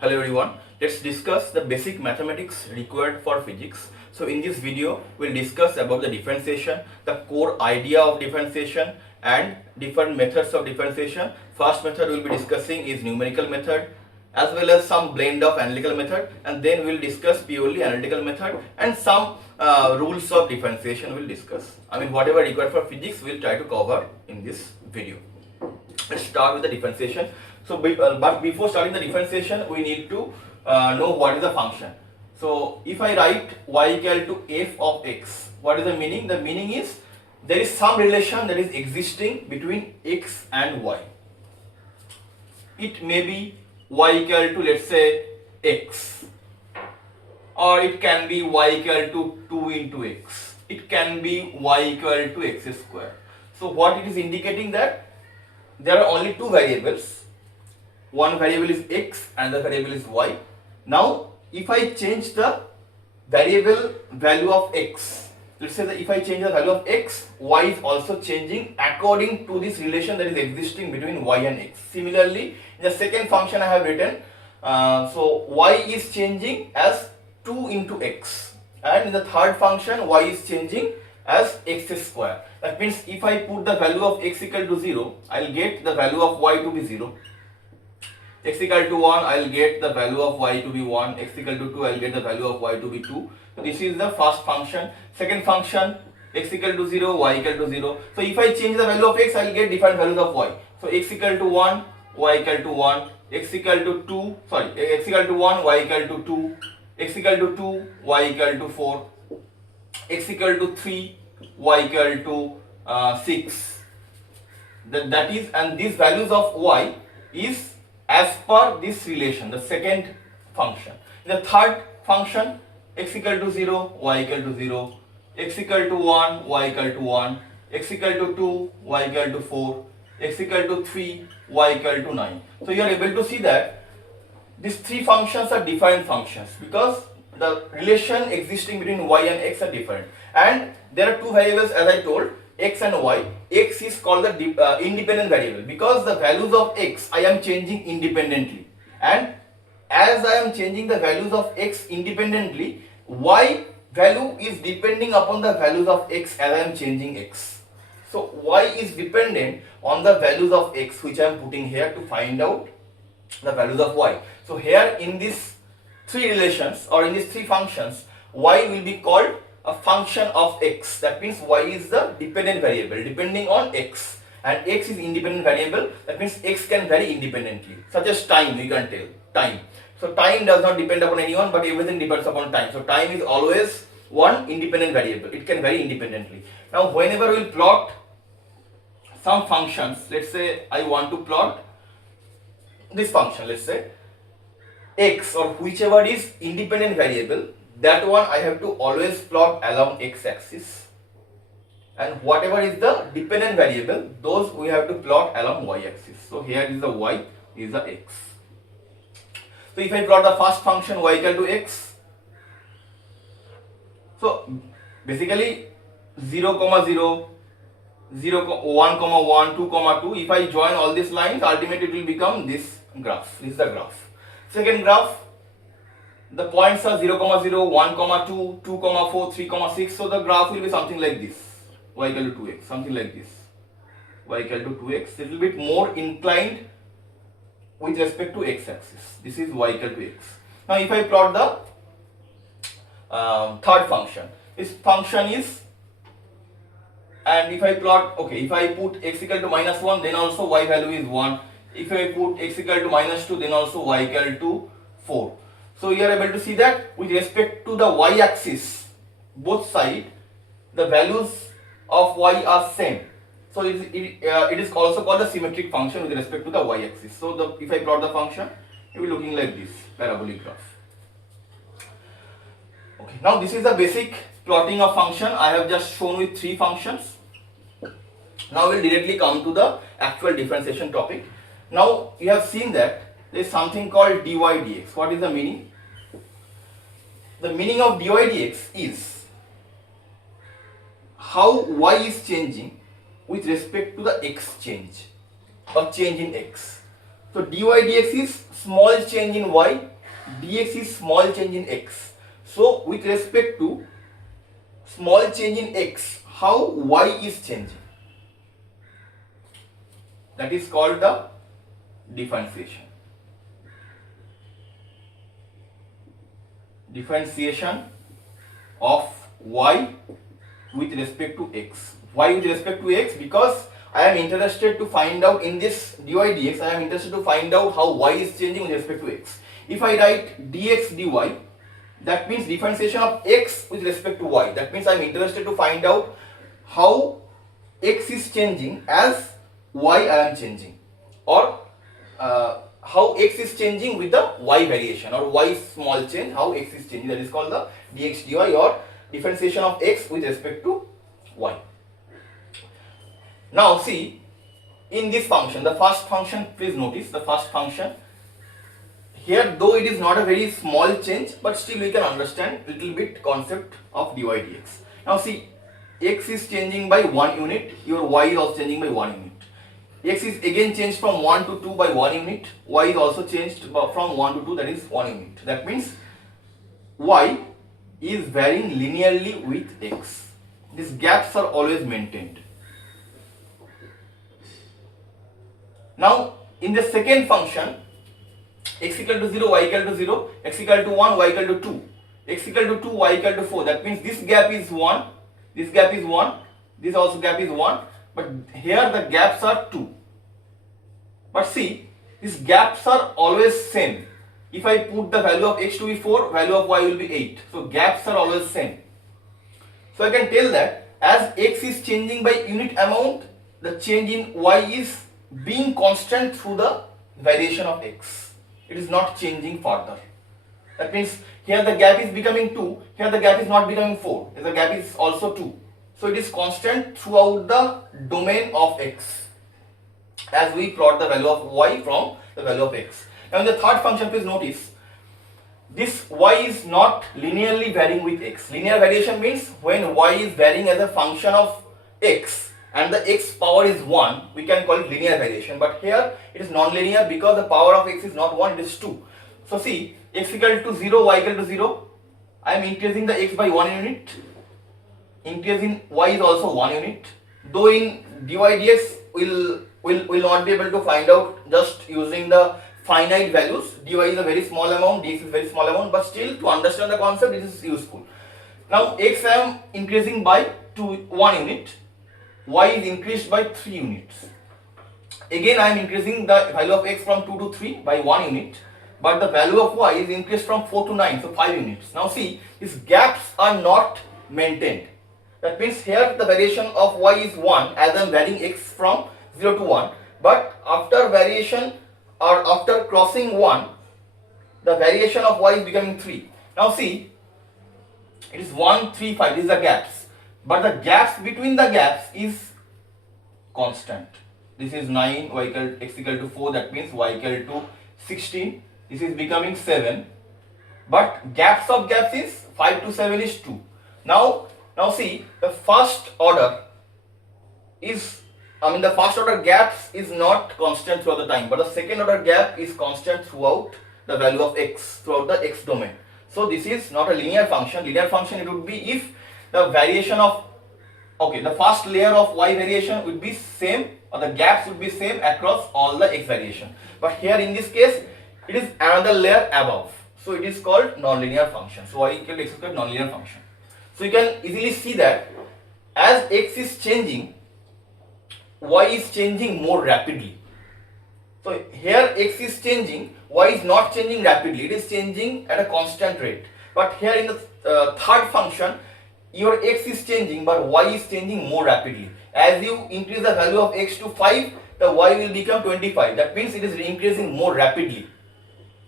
Hello everyone, let's discuss the basic mathematics required for physics. So in this video, we'll discuss about the differentiation, the core idea of differentiation and different methods of differentiation. First method we'll be discussing is numerical method as well as some blend of analytical method, and then we'll discuss purely analytical method and some rules of differentiation we'll discuss. I mean whatever required for physics we'll try to cover in this video. Let's start with the differentiation. So, but before starting the differentiation, we need to know what is the function. So, if I write y equal to f of x, what is the meaning? The meaning is there is some relation that is existing between x and y. It may be y equal to, let's say, x, or it can be y equal to 2 into x. It can be y equal to x square. So, what it is indicating that there are only two variables. One variable is x and the variable is y. Now, if I change the variable value of x, let's say that if I change the value of x, y is also changing according to this relation that is existing between y and x. Similarly, in the second function I have written, so y is changing as 2 into x, and in the third function y is changing as x square. That means if I put the value of x equal to 0, I will get the value of y to be 0. X equal to 1, I will get the value of y to be 1. X equal to 2, I will get the value of y to be 2. So this is the first function. Second function, x equal to 0, y equal to 0. So if I change the value of x, I will get different values of y. So x equal to 1, y equal to 1. X equal to 2, x equal to 1, y equal to 2. X equal to 2, y equal to 4. X equal to 3, y equal to 6. That is, and these values of y is as per this relation, the second function. In the third function, x equal to 0, y equal to 0. X equal to 1, y equal to 1. X equal to 2, y equal to 4. X equal to 3, y equal to 9. So you are able to see that these three functions are different functions because the relation existing between y and x are different, and there are two variables as I told, x and y. X is called the independent variable because the values of x I am changing independently, and as I am changing the values of x independently, y value is depending upon the values of x as I am changing x. So y is dependent on the values of x which I am putting here to find out the values of y. So here in these three relations or in these three functions, y will be called a function of x. That means y is the dependent variable depending on x, and x is independent variable. That means x can vary independently, such as time. You can tell time. So time does not depend upon anyone, but everything depends upon time. So time is always one independent variable. It can vary independently. Now whenever we plot some functions, let's say I want to plot this function, let's say x or whichever is independent variable, that one I have to always plot along x-axis, and whatever is the dependent variable, those we have to plot along y-axis. So here is the y, is the x. So if I plot the first function y equal to x, so basically 0, 0, 0, 1, 1, 2, 2. If I join all these lines, ultimately it will become this graph. This is the graph. Second graph, the points are 0, 0, 1, 2, 2, 4, 3, 6. So the graph will be something like this. Y equal to 2x, something like this. Y equal to 2x, little bit more inclined with respect to x-axis. This is y equal to x. Now if I plot the third function, this function is, and if I plot, okay, if I put x equal to minus 1, then also y value is 1. If I put x equal to minus 2, then also y equal to 4. So you are able to see that with respect to the y-axis, both sides, the values of y are same. So it is also called a symmetric function with respect to the y-axis. So if I plot the function, it will be looking like this parabolic graph. Okay, now this is the basic plotting of function. I have just shown with three functions. Now we will directly come to the actual differentiation topic. Now you have seen that there is something called dy dx. What is the meaning? The meaning of dy dx is how y is changing with respect to the x change or change in x. So dy dx is small change in y, dx is small change in x. So with respect to small change in x, how y is changing? That is called the differentiation. Differentiation of y with respect to x. Why with respect to x? Because I am interested to find out in this dy dx, I am interested to find out how y is changing with respect to x. If I write dx dy, that means differentiation of x with respect to y. That means I am interested to find out how x is changing as y I am changing, or how x is changing with the y variation, or y small change, how x is changing. That is called the dx dy, or differentiation of x with respect to y. Now see, in this function, the first function, please notice the first function. Here, though it is not a very small change, but still we can understand little bit concept of dy dx. Now see, x is changing by 1 unit, your y is also changing by 1 unit. X is again changed from 1 to 2 by 1 unit, y is also changed from 1 to 2, that is 1 unit. That means y is varying linearly with x. These gaps are always maintained. Now in the second function, x equal to 0, y equal to 0, x equal to 1, y equal to 2, x equal to 2, y equal to 4. That means this gap is 1, this gap is 1, this also gap is 1, but here the gaps are 2. But see, these gaps are always same. If I put the value of x to be 4, value of y will be 8. So gaps are always same. So I can tell that as x is changing by unit amount, the change in y is being constant through the variation of x. It is not changing further. That means here the gap is becoming 2, here the gap is not becoming 4, the gap is also 2. So it is constant throughout the domain of x, as we plot the value of y from the value of x. Now in the third function, please notice, this y is not linearly varying with x. Linear variation means when y is varying as a function of x and the x power is 1, we can call it linear variation. But here it is non-linear because the power of x is not 1, it is 2. So see, x equal to 0, y equal to 0, I am increasing the x by 1 unit, increase in y is also 1 unit. Though in dy dx will not be able to find out just using the finite values. Dy is a very small amount, dx is very small amount, but still to understand the concept it is useful. Now x I am increasing by 1 unit, y is increased by 3 units. Again I am increasing the value of x from 2 to 3 by 1 unit, but the value of y is increased from 4 to 9, so 5 units. Now see, these gaps are not maintained. That means here the variation of y is 1 as I am varying x from 0 to 1, but after variation or after crossing 1, the variation of y is becoming 3. Now see, it is 1, 3, 5, these are gaps, but the gaps between the gaps is constant. This is 9, y equal x equal to 4, that means y equal to 16, this is becoming 7, but gaps of gaps is 5 to 7 is 2. Now see, the first order is, the first order gaps is not constant throughout the time, but the second order gap is constant throughout the value of x, throughout the x domain. So this is not a linear function. Linear function it would be if the variation of, the first layer of y variation would be same, or the gaps would be same across all the x variation. But here in this case, it is another layer above. So it is called nonlinear function. So y equal to x squared nonlinear function. So you can easily see that as x is changing, y is changing more rapidly. So here x is changing, y is not changing rapidly, it is changing at a constant rate. But here in the third function, your x is changing but y is changing more rapidly. As you increase the value of x to 5, the y will become 25. That means it is increasing more rapidly.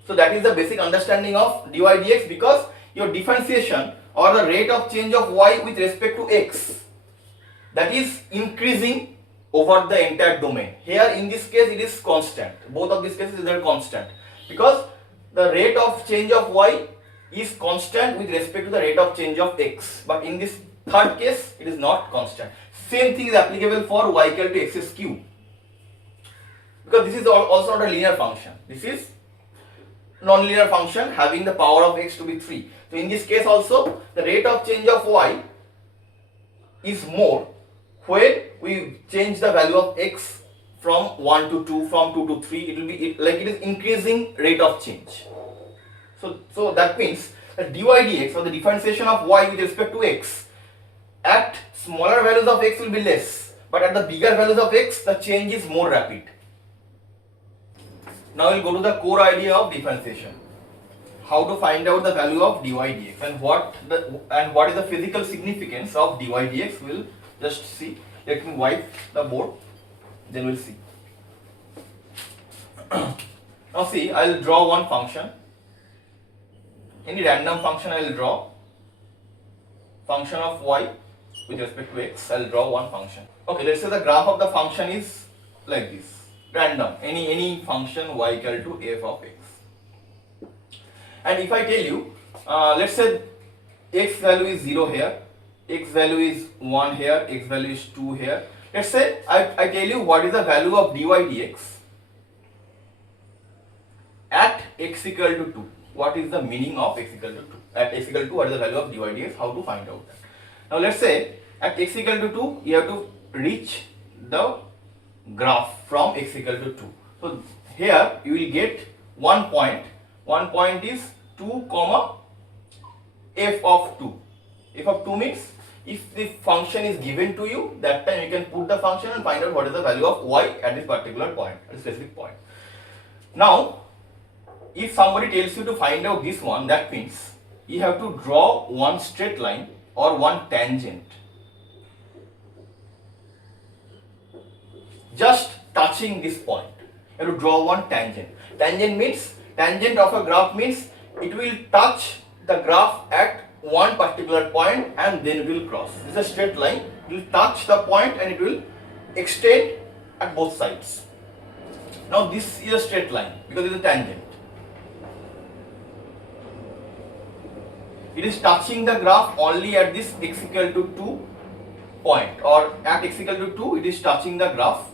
So that is the basic understanding of dy dx, because your differentiation or the rate of change of y with respect to x, that is increasing over the entire domain. Here in this case it is constant. Both of these cases they are constant, because the rate of change of y is constant with respect to the rate of change of x. But in this third case it is not constant. Same thing is applicable for y equal to x cube. because this is also not a linear function. This is non-linear function having the power of x to be 3. So in this case also the rate of change of y is more when we change the value of x from 1 to 2, from 2 to 3. It will be like it is increasing rate of change. So that means that dy dx, or the differentiation of y with respect to x, at smaller values of x will be less, but at the bigger values of x the change is more rapid. Now we'll go to the core idea of differentiation. How to find out the value of dy dx and what is the physical significance of dy dx. We'll just see. Let me wipe the board, then we'll see. Now see, I'll draw one function. Any random function I will draw. Function of y with respect to x, I will draw one function. Okay, let's say the graph of the function is like this. Random, any function y equal to f of x. And if I tell you, let's say x value is 0 here, x value is 1 here, x value is 2 here. Let's say I tell you what is the value of dy dx at x equal to 2. What is the meaning of x equal to 2? At x equal to 2, what is the value of dy dx? How to find out that? Now let's say at x equal to 2, you have to reach the graph from x equal to 2. So here you will get one point. One point is 2 comma f of 2. F of 2 means if the function is given to you, that time you can put the function and find out what is the value of y at this particular point, at a specific point. Now if somebody tells you to find out this one, that means you have to draw one straight line or one tangent just touching this point. You have to draw one tangent. Tangent of a graph means it will touch the graph at one particular point and then it will cross. This is a straight line. It will touch the point and it will extend at both sides. Now this is a straight line because it is a tangent. It is touching the graph only at this x equal to 2 point, or at x equal to 2 it is touching the graph.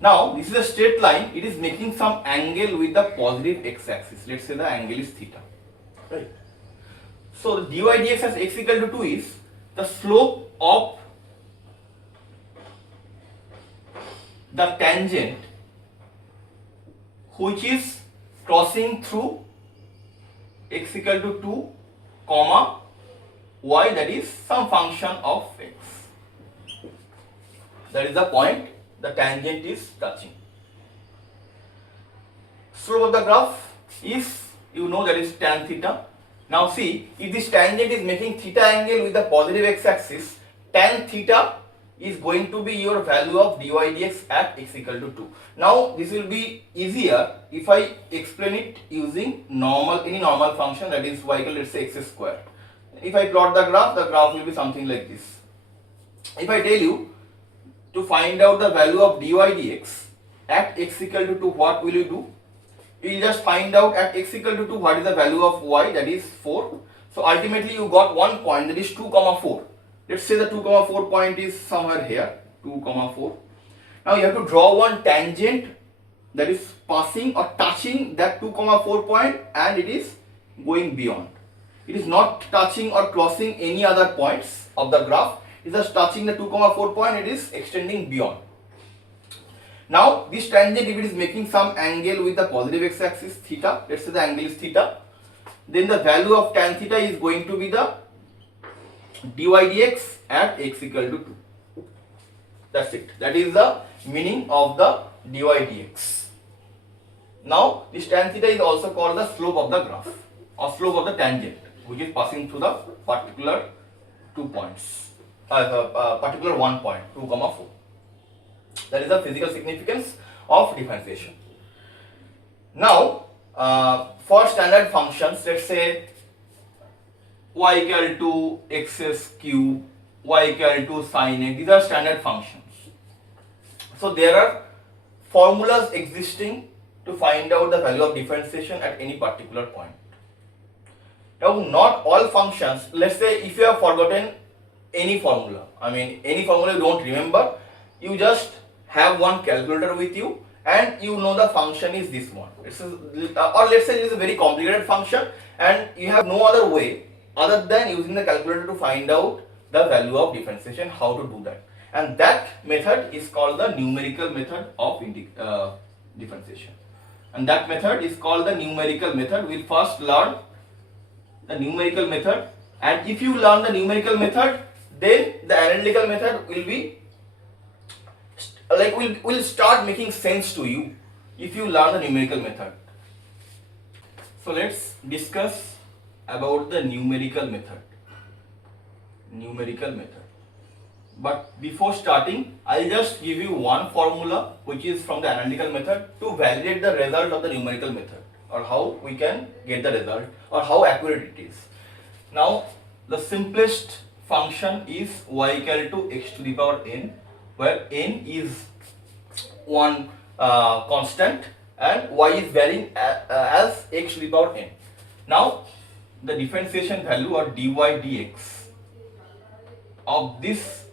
Now this is a straight line, it is making some angle with the positive x axis. Let's say the angle is theta. Right. So the dy dx as x equal to 2 is the slope of the tangent which is crossing through x equal to 2 comma y, that is some function of x. That is the point the tangent is touching. Slope of the graph is, you know, that is tan theta. Now see, if this tangent is making theta angle with the positive x axis, tan theta is going to be your value of dy dx at x equal to 2. Now this will be easier if I explain it using any normal function, that is y equal, let's say, x square. If I plot the graph will be something like this. If I tell you to find out the value of dy dx at x equal to 2, what will you do? You will just find out at x equal to 2 what is the value of y, that is 4. So ultimately you got one point, that is 2 comma 4. Let's say the 2 comma 4 point is somewhere here, 2 comma 4. Now you have to draw one tangent that is passing or touching that 2 comma 4 point and it is going beyond. It is not touching or crossing any other points of the graph. It is just touching the 2 comma 4 point, it is extending beyond. Now this tangent, if it is making some angle with the positive x axis theta, let's say the angle is theta, then the value of tan theta is going to be the dy dx at x equal to 2. That's it. That is the meaning of the dy dx. Now this tan theta is also called the slope of the graph or slope of the tangent which is passing through the particular 2 points, particular 1 point, 2 comma 4. That is the physical significance of differentiation. Now for standard functions, let's say y equal to x cube, y equal to sin x, these are standard functions. So there are formulas existing to find out the value of differentiation at any particular point. Now not all functions, let's say if you have forgotten any formula, any formula you don't remember, you just have one calculator with you and you know the function is this one. Or let's say it is a very complicated function and you have no other way other than using the calculator to find out the value of differentiation, how to do that. And that method is called the numerical method of differentiation. And that method is called the numerical method. We'll first learn the numerical method, and if you learn the numerical method, then the analytical method will be will start making sense to you if you learn the numerical method. So let's discuss about the numerical method. But before starting, I'll just give you one formula which is from the analytical method to validate the result of the numerical method, or how we can get the result or how accurate it is. Now the simplest function is y equal to x to the power n, where n is one constant and y is varying as x to the power n. Now the differentiation value or dy dx of this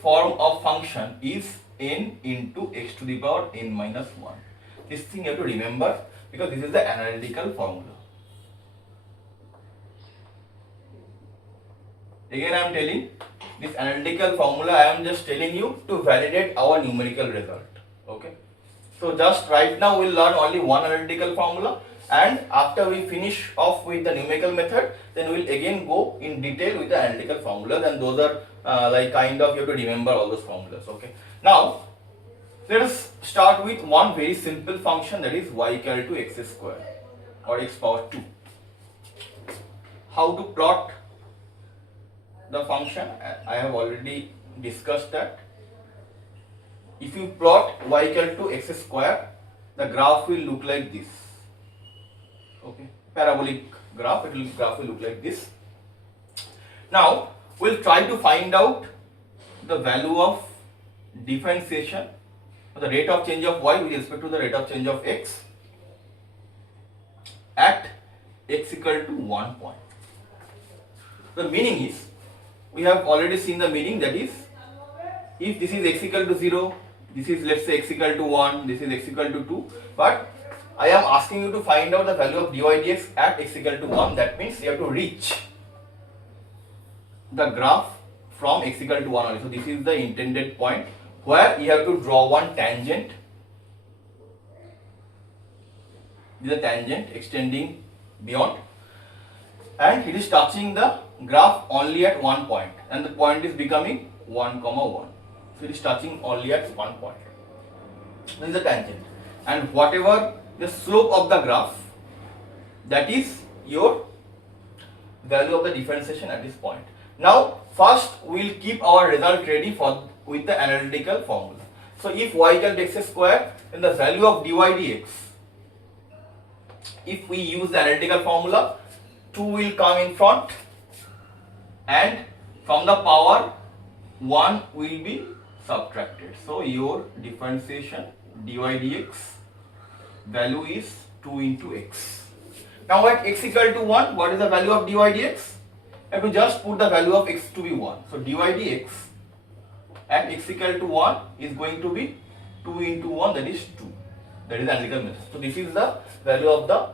form of function is n into x to the power n minus 1. This thing you have to remember because this is the analytical formula. Again I am telling, this analytical formula I am just telling you to validate our numerical result. Okay. So just right now we will learn only one analytical formula, and after we finish off with the numerical method, then we will again go in detail with the analytical formulas, and those are you have to remember all those formulas. Okay. Now let us start with one very simple function, that is y equal to x square or x power 2. How to plot the function I have already discussed that. If you plot y equal to x square, the graph will look like this. Okay, parabolic graph. Graph will look like this. Now we'll try to find out the value of differentiation, the rate of change of y with respect to the rate of change of x at x equal to 1 point. The meaning is, we have already seen the meaning, that is, if this is x equal to 0, this is let's say x equal to 1, this is x equal to 2, but I am asking you to find out the value of dy dx at x equal to 1. That means you have to reach the graph from x equal to 1 only. So this is the intended point where you have to draw one tangent. This is a tangent extending beyond, and it is touching the graph only at 1 point, and the point is becoming 1, 1. So it is touching only at 1 point. This is the tangent, and whatever the slope of the graph, that is your value of the differentiation at this point. Now first we will keep our result ready with the analytical formula. So if y equal to x square, then the value of dy dx, if we use the analytical formula, 2 will come in front, and from the power 1 will be subtracted. So your differentiation dy dx value is 2 into x. Now at x equal to 1, what is the value of dy dx? I have to just put the value of x to be 1. So dy dx at x equal to 1 is going to be 2 into 1, that is 2. That is analytical method. So this is the value of the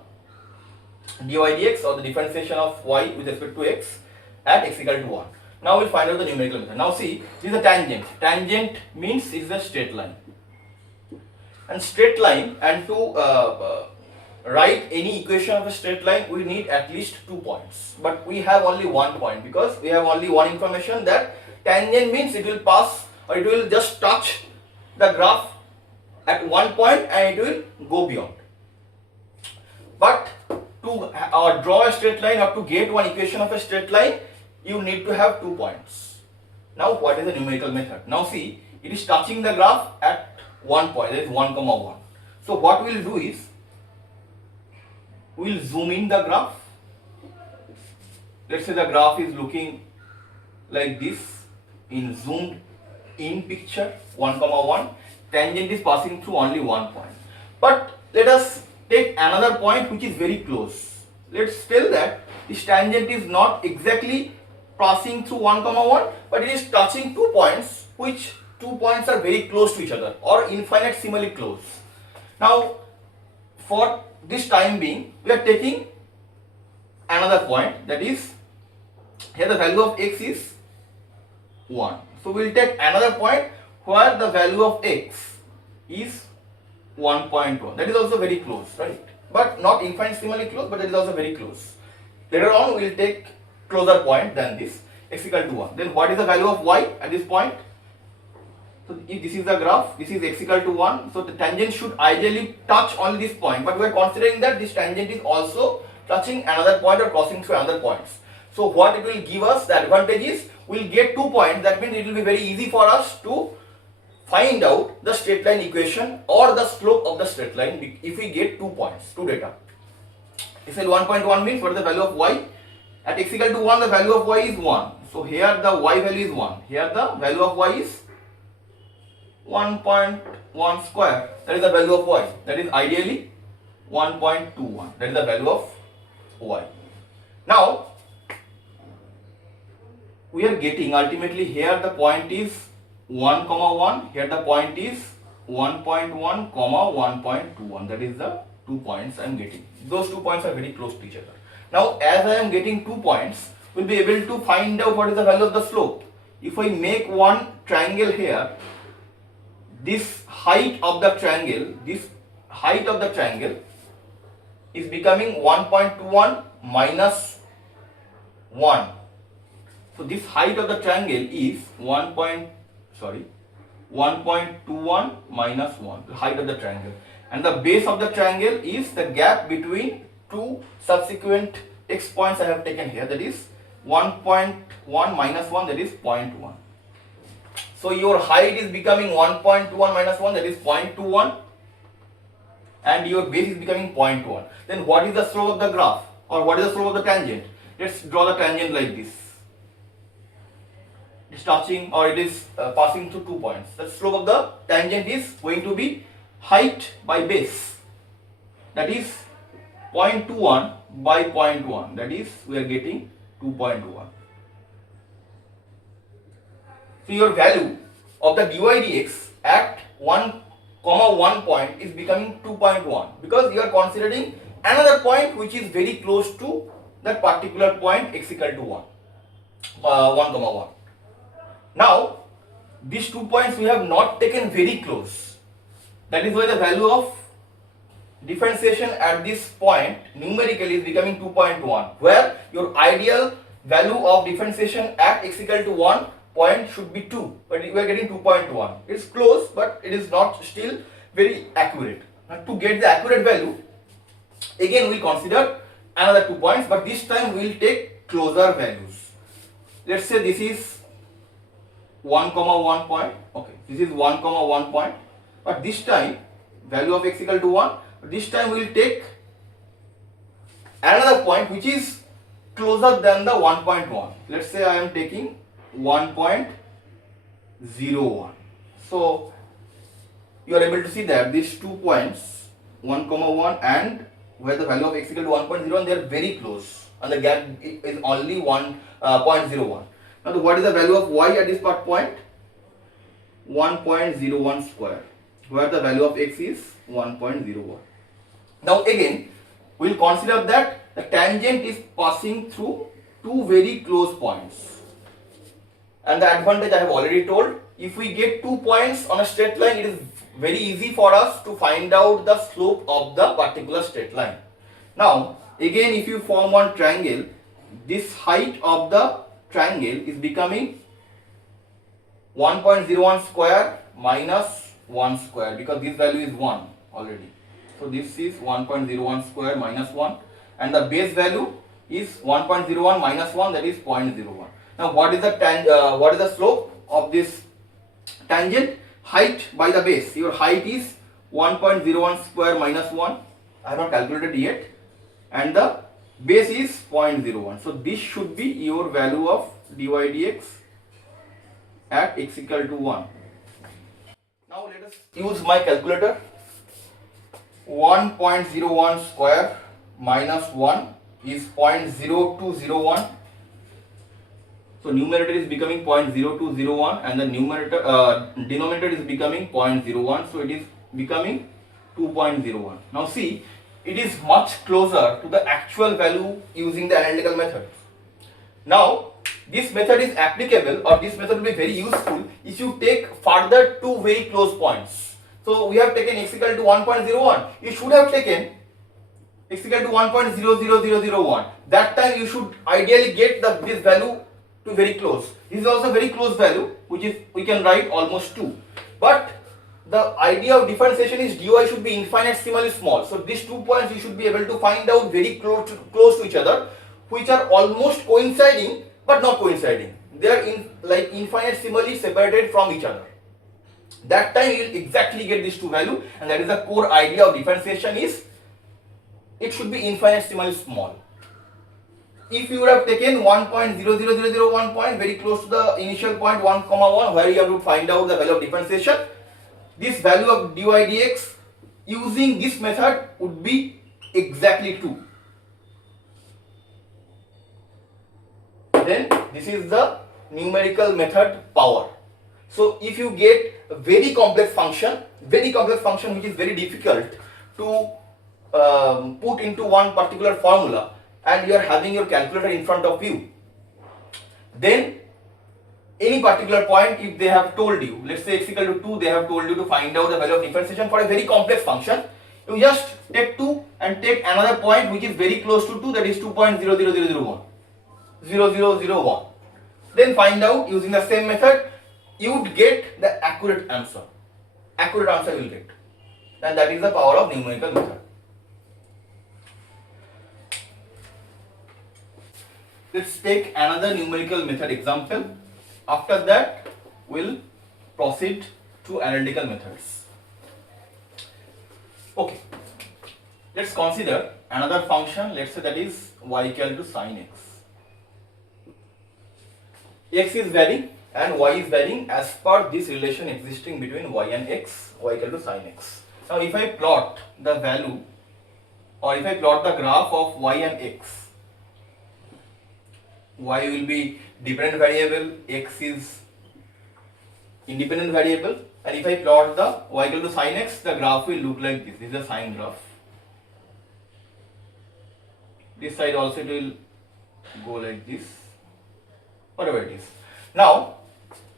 dy dx, or the differentiation of y with respect to x at x equal to 1. Now we'll find out the numerical method. Now see, this is a tangent. Tangent means it's a straight line. And straight line, and to write any equation of a straight line, we need at least 2 points. But we have only 1 point because we have only one information, that tangent means it will pass, or it will just touch the graph at 1 point and it will go beyond. But to draw a straight line or to get one equation of a straight line, you need to have 2 points. Now what is the numerical method? Now see, it is touching the graph at 1 point, that is 1, 1. So what we will do is, we will zoom in the graph. Let's say the graph is looking like this in zoomed in picture, 1, 1. Tangent is passing through only 1 point. But let us take another point which is very close. Let's tell that this tangent is not exactly passing through 1, 1, but it is touching 2 points which two points are very close to each other or infinitesimally close. Now for this time being, we are taking another point, that is here the value of x is 1. So we will take another point where the value of x is 1.1. That is also very close, right? But not infinitesimally close, but that is also very close. Later on we will take closer point than this, x equal to 1. Then what is the value of y at this point? So if this is the graph, this is x equal to 1. So the tangent should ideally touch only this point, but we are considering that this tangent is also touching another point or crossing through another points. So what it will give us, the advantage is we will get 2 points. That means it will be very easy for us to find out the straight line equation or the slope of the straight line if we get 2 points, 2 data. If 1.1 means what is the value of y? At x equal to 1, the value of y is 1. So here the y value is 1. Here the value of y is 1.1 square. That is the value of y. That is ideally 1.21. That is the value of y. Now we are getting ultimately here the point is 1, 1. Here the point is 1.1, 1.21. That is the 2 points I am getting. Those 2 points are very close to each other. Now as I am getting 2 points, we will be able to find out what is the value of the slope. If I make one triangle here, this height of the triangle is becoming 1.21 minus 1. So this height of the triangle is 1.21 minus 1, the height of the triangle. And the base of the triangle is the gap between two subsequent x points I have taken here, that is 1.1 minus 1, that is 0.1. So your height is becoming 1.21 minus 1, that is 0.21, and your base is becoming 0.1. Then what is the slope of the graph, or what is the slope of the tangent? Let's draw the tangent like this. It is touching, or it is passing through 2 points. The slope of the tangent is going to be height by base, that is 0.21 by 0.1, that is we are getting 2.1. So your value of the dy dx at 1, 1 point is becoming 2.1, because you are considering another point which is very close to that particular point x equal to 1, 1. Now these 2 points we have not taken very close. That is why the value of differentiation at this point numerically is becoming 2.1, where your ideal value of differentiation at x equal to 1 point should be 2, but we are getting 2.1. It's close, but it is not still very accurate. Now to get the accurate value, again we consider another 2 points, but this time we will take closer values. Let's say this is 1, 1 point. Okay, this is 1, 1 point. But this time value of x equal to 1, this time we will take another point which is closer than the 1.1. Let's say I am taking 1.01. So you are able to see that these 2 points 1, 1 and where the value of x equal to 1.01, they are very close and the gap is only 1.01. Now what is the value of y at this point? 1.01 square, where the value of x is 1.01. Now again we will consider that the tangent is passing through 2 very close points, and the advantage I have already told. If we get 2 points on a straight line, it is very easy for us to find out the slope of the particular straight line. Now again, if you form one triangle, this height of the triangle is becoming 1.01 square minus 1 square, because this value is 1 already. So this is 1.01 square minus 1, and the base value is 1.01 minus 1, that is 0.01. Now what is the slope of this tangent? Height by the base. Your height is 1.01 square minus 1. I have not calculated yet, and the base is 0.01. So this should be your value of dy dx at x equal to 1. Now let us use my calculator. 1.01 square minus 1 is 0.0201. So numerator is becoming 0.0201 and the numerator denominator is becoming 0.01, so it is becoming 2.01. Now see, it is much closer to the actual value using the analytical method. Now this method is applicable, or this method will be very useful if you take further two very close points. So we have taken x equal to 1.01. You should have taken x equal to 1.00001. That time you should ideally get this value to very close. This is also very close value, which is we can write almost 2. But the idea of differentiation is dy should be infinitesimally small. So these 2 points you should be able to find out very close to each other, which are almost coinciding but not coinciding. They are infinitesimally separated from each other. That time you will exactly get these two values, and that is the core idea of differentiation, is it should be infinitesimally small. If you would have taken 1.00001 point, very close to the initial point 1, 1, where you have to find out the value of differentiation, this value of dy dx using this method would be exactly 2. Then this is the numerical method power. So if you get a very complex function which is very difficult to put into one particular formula, and you are having your calculator in front of you, then any particular point, if they have told you, let's say x equal to 2, they have told you to find out the value of differentiation for a very complex function, you just take 2 and take another point which is very close to 2, that is 2.00001. Then find out using the same method, you would get the accurate answer. Accurate answer you will get, and that is the power of numerical method. Let's take another numerical method example. After that, we'll proceed to analytical methods. Okay, let's consider another function. Let's say that is y equal to sin x. X is varying and y is varying as per this relation existing between y and x, y equal to sin x. Now if I plot the value, or if I plot the graph of y and x, y will be dependent variable, x is independent variable, and if I plot the y equal to sin x, the graph will look like this. This is a sine graph. This side also it will go like this, whatever it is. Now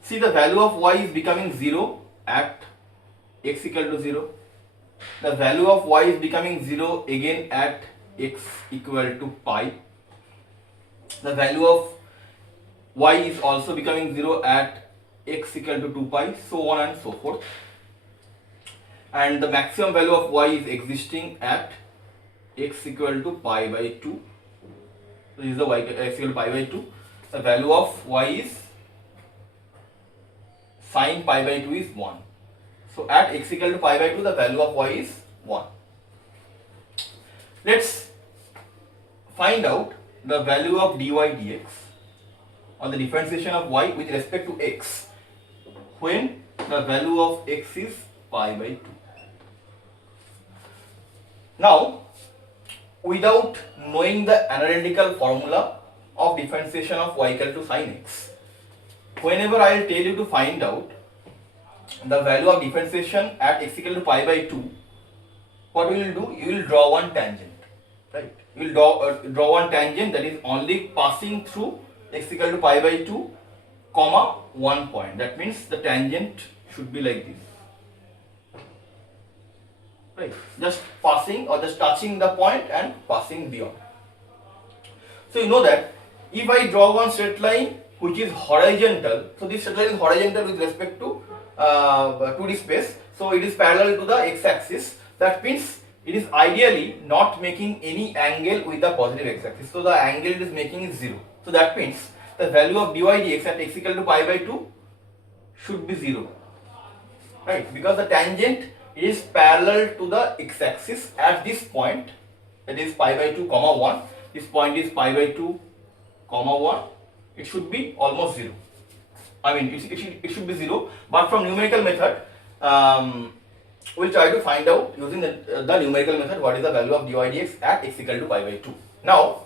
see, the value of y is becoming 0 at x equal to 0. The value of y is becoming 0 again at x equal to pi. The value of y is also becoming 0 at x equal to 2 pi, so on and so forth. And the maximum value of y is existing at x equal to pi by 2. So this is the y x equal to pi by 2. The value of y is sin pi by 2 is 1. So at x equal to pi by 2, the value of y is 1. Let's find out the value of dy dx, or the differentiation of y with respect to x, when the value of x is pi by 2. Now, without knowing the analytical formula of differentiation of y equal to sin x, whenever I will tell you to find out the value of differentiation at x equal to pi by 2, what you will do? You will draw one tangent, right? You will draw one tangent that is only passing through x equal to pi by 2, comma 1 point. That means the tangent should be like this, right? Just passing, or just touching the point and passing beyond. So you know that if I draw one straight line which is horizontal, so this straight line is horizontal with respect to 2D space, so it is parallel to the x-axis. That means it is ideally not making any angle with the positive x-axis. So the angle it is making is 0. So that means the value of dy dx at x equal to pi by 2 should be 0, right? Because the tangent is parallel to the x-axis at this point, that is pi by 2 comma 1. This point is pi by 2 comma 1. It should be almost 0. I mean it should be 0, but from numerical method we'll try to find out using the numerical method what is the value of dy dx at x equal to pi by 2. Now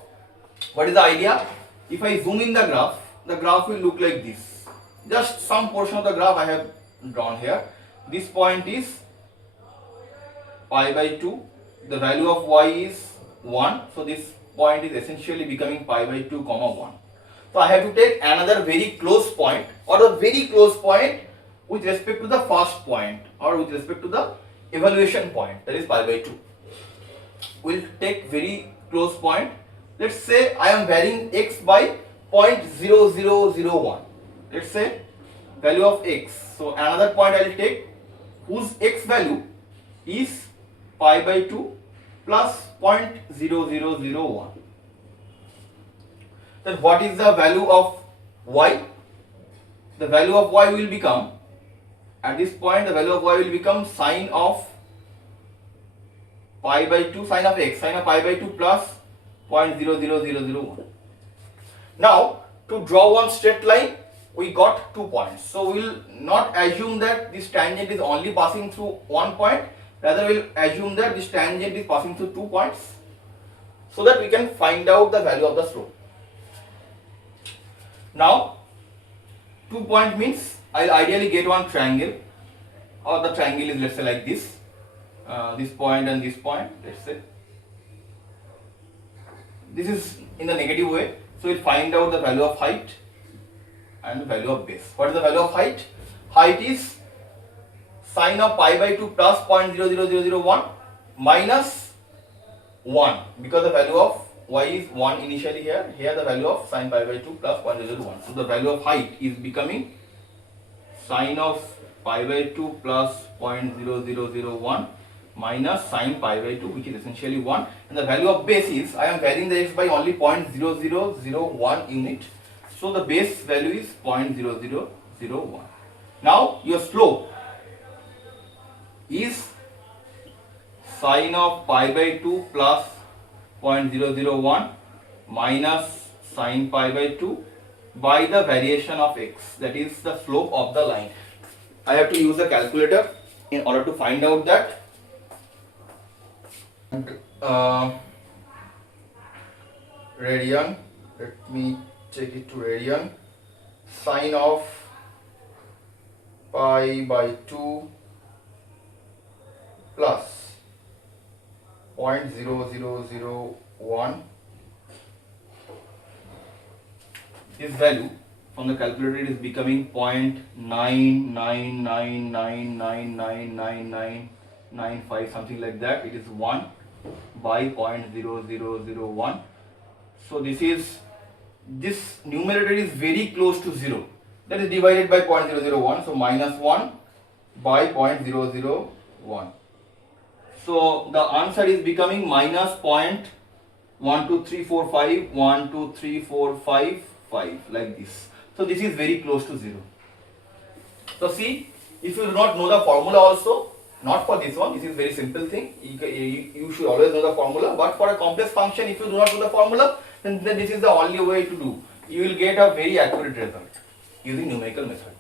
what is the idea? If I zoom in the graph, the graph will look like this. Just some portion of the graph I have drawn here. This point is pi by 2. The value of y is 1. So this point is essentially becoming pi by 2 comma 1. So I have to take another very close point or a very close point with respect to the first point or with respect to the evaluation point, that is pi by 2. We'll take very close point. Let's say I am varying x by 0.0001. Let's say value of x. So another point I will take whose x value is pi by 2 plus 0.0001. Then what is the value of y? The value of y will become, at this point the value of y will become sine of pi by 2, sine of x, sine of pi by 2 plus 0.00001. Now to draw one straight line, we got 2 points. So we will not assume that this tangent is only passing through one point, rather we will assume that this tangent is passing through 2 points, so that we can find out the value of the slope. Now 2 point means I will ideally get one triangle, or the triangle is, let's say, like this, this point and this point, let's say. This is in the negative way, so we'll find out the value of height and the value of base. What is the value of height? Height is sine of pi by 2 plus 0.00001 minus 1, because the value of y is 1 initially here. Here the value of sine pi by 2 plus 0.001. So the value of height is becoming sine of pi by 2 plus 0.0001 minus sine pi by 2, which is essentially 1, and the value of base is, I am varying the x by only 0.0001 unit, so the base value is 0.0001. Now your slope is sine of pi by 2 plus 0.001 minus sine pi by 2 by the variation of x, that is the slope of the line. I have to use a calculator in order to find out that. Radian, let me take it to radian. Sine of pi by 2 plus 0.0001. This value from the calculator is becoming 0.999999995, something like that. It is 1 by 0.0001. So this numerator is very close to 0. That is divided by 0.001. So minus 1 by 0.001. So the answer is becoming minus 0.12345, 12345, like this. So this is very close to 0. So see, if you do not know the formula also, not for this one, this is very simple thing, you should always know the formula, but for a complex function, if you do not know the formula, then this is the only way to do. You will get a very accurate result using numerical method.